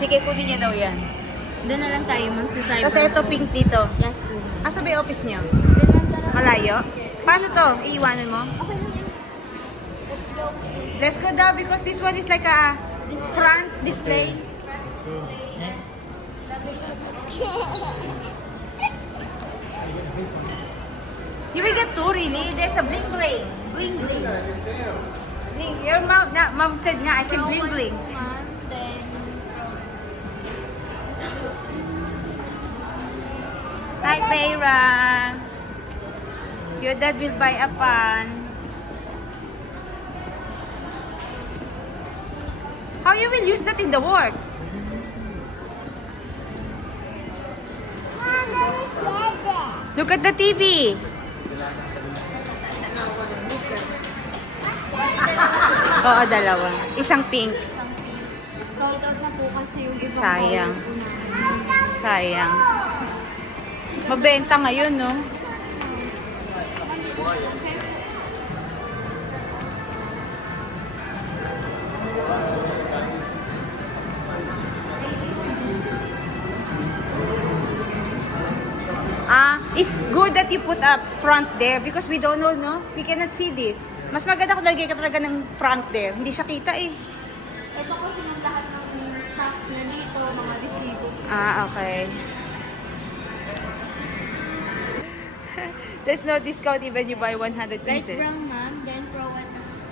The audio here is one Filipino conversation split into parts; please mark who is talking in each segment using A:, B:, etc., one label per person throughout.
A: Sige, kunin niya daw yan.
B: Doon na lang tayo, ma'am, sa cyber.
A: Kasi ito pink dito.
B: Yes po.
A: Asa ba yung office niyo?
B: Doon lang tara.
A: Malayo? Paano to? Iiwanan mo?
B: Okay na yan. Let's go.
A: Let's go daw because this one is like a front display. You will get two really. There's a bling bling. Bling bling. Bling. Your mom, na, mom said nga I can bling bling. Hi, Mayra. Your dad will buy a pan. How you will use that in the work? Look at the TV. Oo, dalawa. Isang pink.
B: Sold out na po kasi yung ibang
A: Sayang. Sayang. Mabenta ngayon, no? Ah, it's good that you put up front there because we don't know, no? We cannot see this. Mas maganda kung lagay ka talaga ng front there. Hindi siya kita eh.
B: Ito kasi ng lahat ng stocks na dito, mga resibo.
A: Ah, okay. There's no discount even you buy 100
B: Light
A: pieces.
B: brown, ma'am. Then pro one.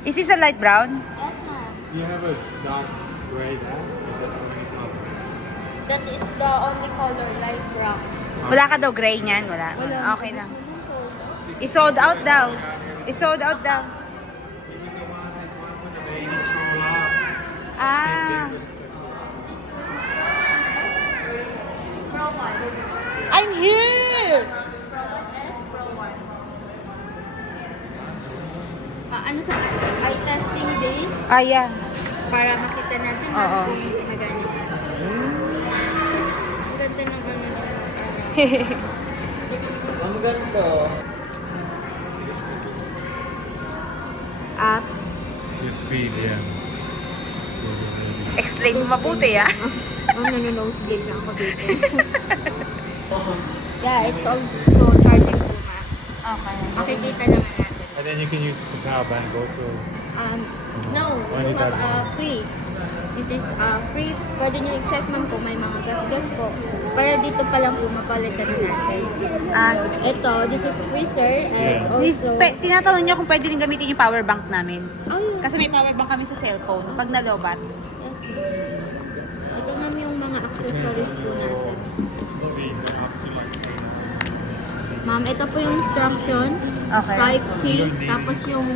A: Is this a light brown?
B: Yes, ma'am.
C: You have a dark gray there. That's the main color.
B: That is the only color, light brown.
A: Wala ka daw gray niyan? Wala.
B: Wala.
A: Okay lang. Out daw. I-sold out daw.
C: Even the one has one with the baby stroller.
A: Ah.
B: Pro one.
A: I'm here!
B: Pro one S, pro one. Ah, ano sa eye testing days
A: Ah, yeah.
B: para makita natin
A: Oo.
B: kung maganda. Ang ganda ng ano na
C: Ang ganda.
A: ah,
C: Your speed, yeah.
A: explain mo mabuti, ah.
B: Oh, nanonosebleed na ako dito. yeah, it's also charging po ma'am.
A: Okay.
B: Makikita naman natin.
C: And then you can use it a power bank also.
B: Um, no, have
C: that
B: uh, free. This is uh, free. Pwede nyo i-check ma'am kung may mga gas-gas po. Para dito pa lang po mapalitan natin.
A: Ah,
B: Ito, this is freezer and
C: Yeah.
B: Also...
A: pe, tinatanong niya kung pwede rin gamitin yung power bank namin.
B: Oh, yeah.
A: Kasi may power bank kami sa cellphone pag nalobat.
B: Yes. Ito ma'am yung mga accessories po natin.
C: To
B: Ma'am, ito po yung instruction.
A: Okay.
B: Type C. Tapos yung...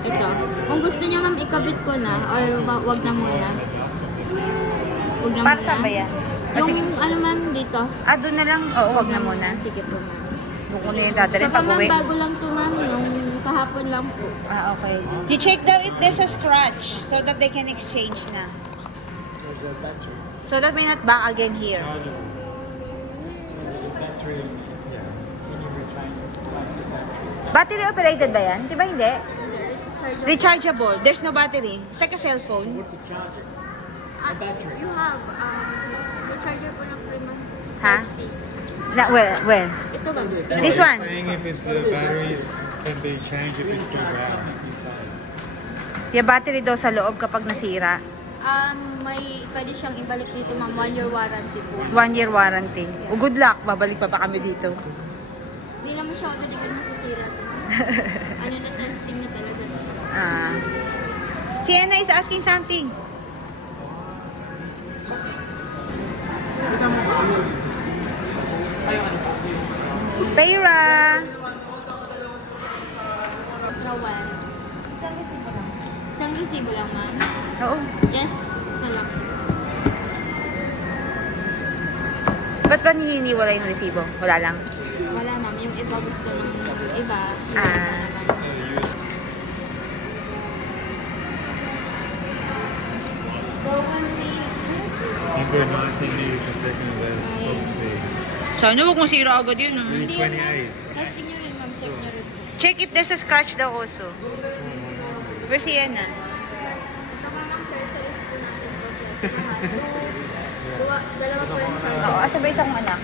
B: Ito. Kung gusto niya ma'am, ikabit ko na. Or wa- wag na muna. Wag na
A: Para
B: muna.
A: saan ba yan? Ah,
B: Yung
A: sige.
B: ano ma'am dito.
A: Ah, doon na lang? Oo, wag na muna.
B: Sige po ma'am.
A: Doon ko na yung dadalhin
B: Tsaka
A: pag
B: ma'am,
A: uwi.
B: bago lang to ma'am. Nung kahapon lang po.
A: Ah, okay. You check daw if there's a scratch so that they can exchange na. So that may not back again here.
C: chargeable. So the battery, yeah. When you recharge it, it's like the battery.
A: Operated ba yan? Di ba hindi? Rechargeable. There's no battery. It's like a cellphone.
C: What's a charger?
B: Ah,
C: battery.
B: You have, um, ng free ma'am.
A: Ha? Na, where? Where?
B: Ito ma'am.
A: This
C: It's
A: one?
C: Saying if it, the batteries can be changed if it's too brown inside.
A: Yung battery daw sa loob kapag nasira.
B: Um, may pwede siyang ibalik dito ma'am. One year warranty po.
A: One year warranty. O good luck. Babalik pa pa kami dito.
B: Hindi naman siya masisira. ano na testing na talaga.
A: Ah. Sienna is asking something. Pera.
B: Rowan. Isang resibo lang. Isang resibo lang ma'am.
A: Oo.
B: Yes, isa lang.
A: Ba't ba niliniwala yung resibo? Wala lang.
B: Wala ma'am. Yung iba gusto ng iba.
A: Ah.
C: go 19 meters per second with top speed.
A: Sana huwag masira agad yun. ah.
B: Hindi yan ma'am.
C: 328.
B: Testing nyo rin ma'am. Check nyo rin.
A: Check if there's a scratch daw also. Where's Sienna?
B: Saka ma'am, sa po natin. Dua, dalawa po yung.
A: Oo, sabay isang anak.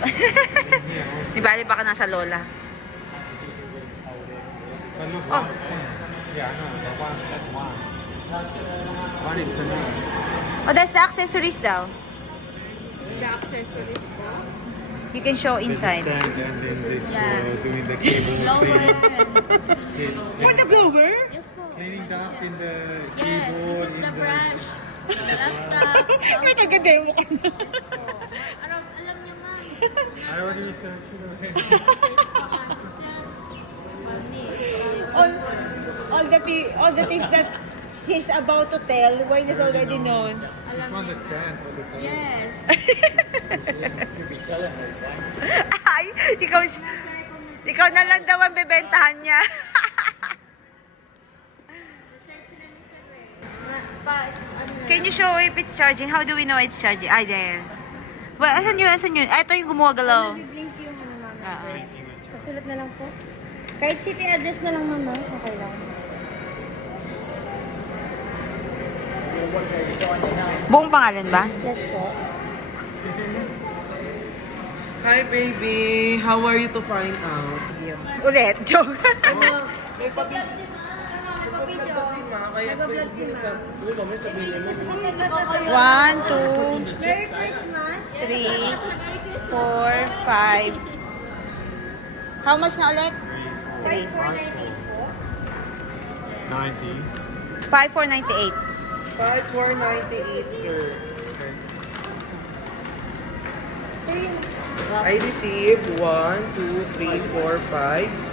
A: Di bali baka nasa lola.
C: But look,
A: Oh.
C: one is same. Yeah, I know. But one, that's one. One is the name.
A: Oh, that's the accessories daw.
B: This is the accessories po.
A: You can show
C: There's a
A: inside.
C: stand and then this
B: Yeah.
C: for doing the cable
B: Blower.
C: cleaning,
A: For the blower?
B: Yes po.
C: cleaning dust in the
B: Yes,
C: keyboard.
B: this is
C: in
B: the brush. Laptop.
A: May taga-demo ka na.
B: Alam, alam niyo ma'am.
C: I already researched
A: all, all the all the things that he's about to tell, Wayne is already known.
B: Alam
C: one
B: niyo.
C: the stand for the.
B: Yes.
C: Should be selling it,
A: Ay, ikaw, ikaw na lang daw ang bebentahan niya.
B: research na ni sir Pa,
A: Can you show if it's charging? How do we know it's charging? Ay, there. Well, asan yun? Asan yun? Ah, ito yung gumagalaw.
B: Nabiblink yung ano ma'am.
A: Ah, ah.
B: Pasulat na lang po. Kahit city address na lang ma'am, ah. okay lang.
A: Buong pangalan ba?
B: Yes po.
D: Hi baby, how are you to find out?
A: Ulit, joke.
D: Ano? May pag Kaya
B: Nag-vlog si ma'am.
A: One, two,
B: Merry Christmas.
A: three, four, five. How much na ulit? Three.
B: 5498 po.
C: 90.
A: Five, four, ninety-eight.
D: 5498, sir.
B: Sir, yung
D: I received 1, 2, 3, 4, 5.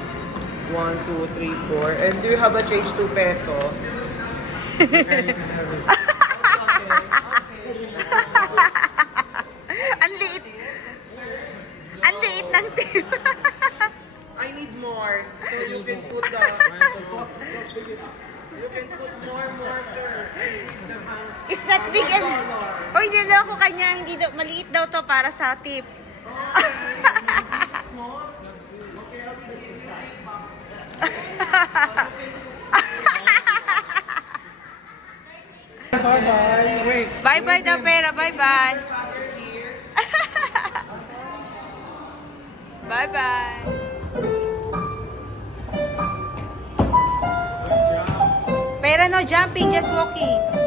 D: 1, 2, 3, 4. And do you have a change 2 peso?
A: Ang liit. Ang liit ng tip.
D: I need more. So you can put the... you can put more, more, sir.
A: Is that big and... Oy, niloko kanya. Hindi daw, maliit daw to para sa tip.
D: Small? Okay, I will give you big box. Bye-bye. Wait.
A: Bye-bye daw pera. Bye-bye. Bye-bye. Pera no jumping, just walking.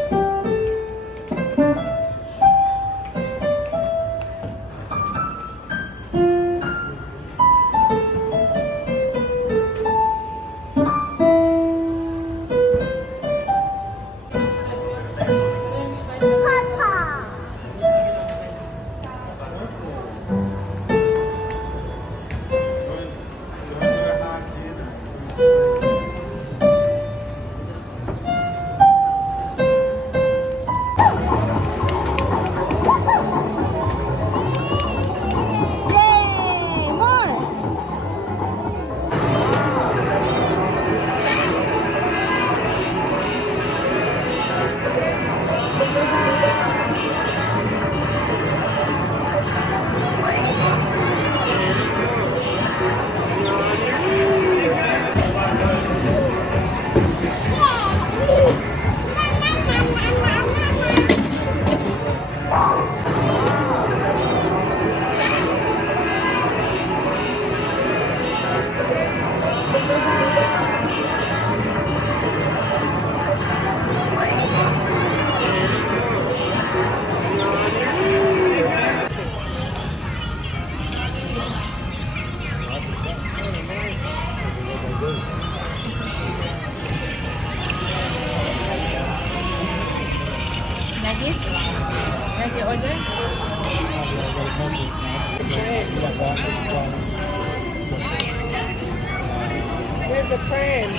D: Where's the friend?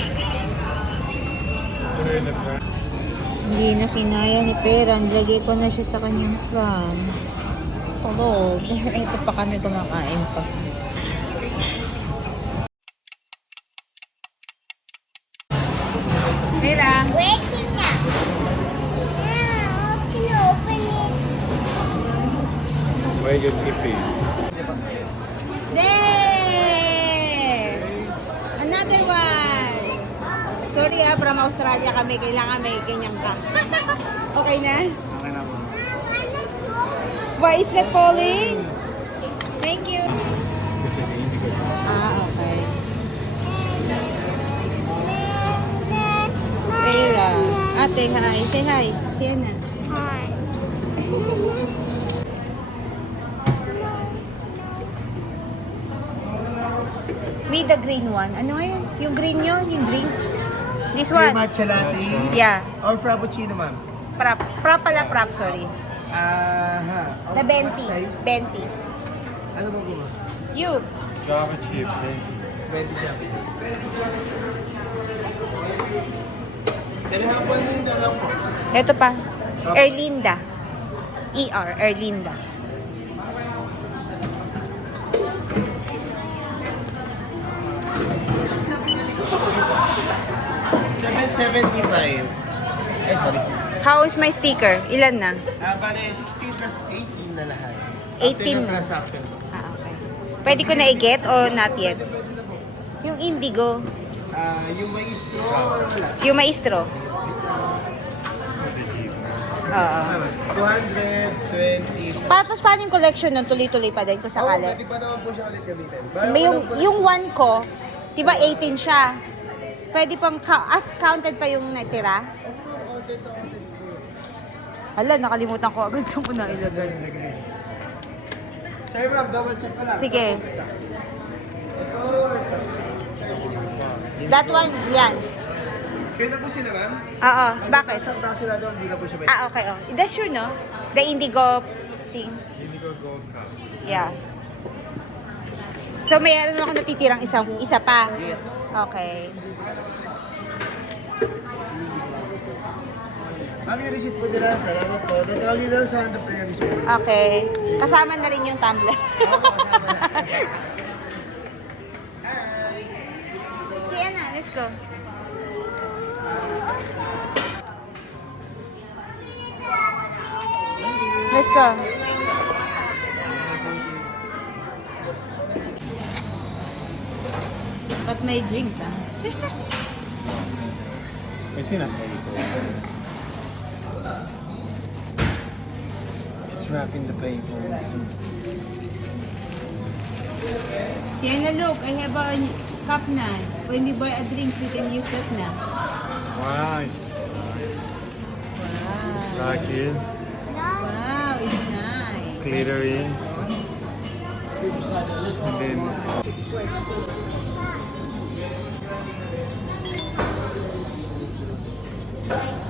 C: The front.
A: Hindi na kinaya ni Pera. Nilagay ko na siya sa kanyang fan. Hello. Ito pa kami kumakain pa. Pera.
B: Waiting na. Yeah, can you open it?
C: Where you keep it?
A: Yay! Another one. Sorry ah, from Australia kami. Kailangan may kanyang ka. okay na?
C: Okay naman.
A: Why is that falling? Thank you. Ah, okay. Vera. Ate, hi. Say hi. Sienna. With the green one. Ano yun? Yung green yun? Yung drinks? This
D: May
A: one?
D: matcha latte
A: Yeah.
D: or frappuccino, ma'am?
A: Prop. Prop pala, prop, sorry.
D: Ah, ha.
A: The
D: What
A: 20.
D: size?
A: 20.
D: Ano ba guma?
A: You.
C: Java chip, thank you.
D: 20 jam. Can I have one din na lang po?
A: Ito pa. Erlinda. ER, Erlinda.
D: Seven seventy-five. Ay, sorry.
A: How is my sticker? Ilan na?
D: Ah, bale, 16 plus 18 na lahat.
A: 18
D: After ng
A: na.
D: transaction.
A: Ah, okay. Pwede ko na i-get o not yet? Yung indigo.
D: Ah, yung may straw or wala?
A: Yung maestro. Oo.
D: 220.
A: Pa, tapos paano yung collection nun? Tuloy-tuloy pa din kung
D: Oh,
A: sakali.
D: pwede pa naman po siya ulit gamitin. Bale,
A: May yung,
D: walang-
A: yung one ko, di ba 18 siya? Pwede pang, ka- as counted pa yung natira? Hala, nakalimutan ko agad saan ko na ilagay.
D: Sorry ma'am, double check ko lang.
A: Sige. That one, yan.
D: Kaya na po sila ma'am?
A: Oo, bakit?
D: Isang taso na doon, hindi na po siya may...
A: Ah, okay. Oh. That's sure, no? The indigo thing.
C: Indigo gold cup.
A: Yeah. So, mayroon ako natitirang isang, isa pa.
D: Yes.
A: Okay.
D: Ma'am, yung receipt po nila. Salamat po. Tatawagin lang sa entrepreneur mismo.
A: Okay. Kasama na rin yung tumbler.
D: Ako, kasama na.
A: si Anna, let's go. Let's go. May drinks, ah.
C: It's in a paper. It's wrapping the paper.
A: Sienna, look, I have a cup na. When we buy a drink, we can use that na.
C: Wow, it's
A: Wow.
C: like it.
A: Wow, it's nice.
C: It's glittery. And then Thanks.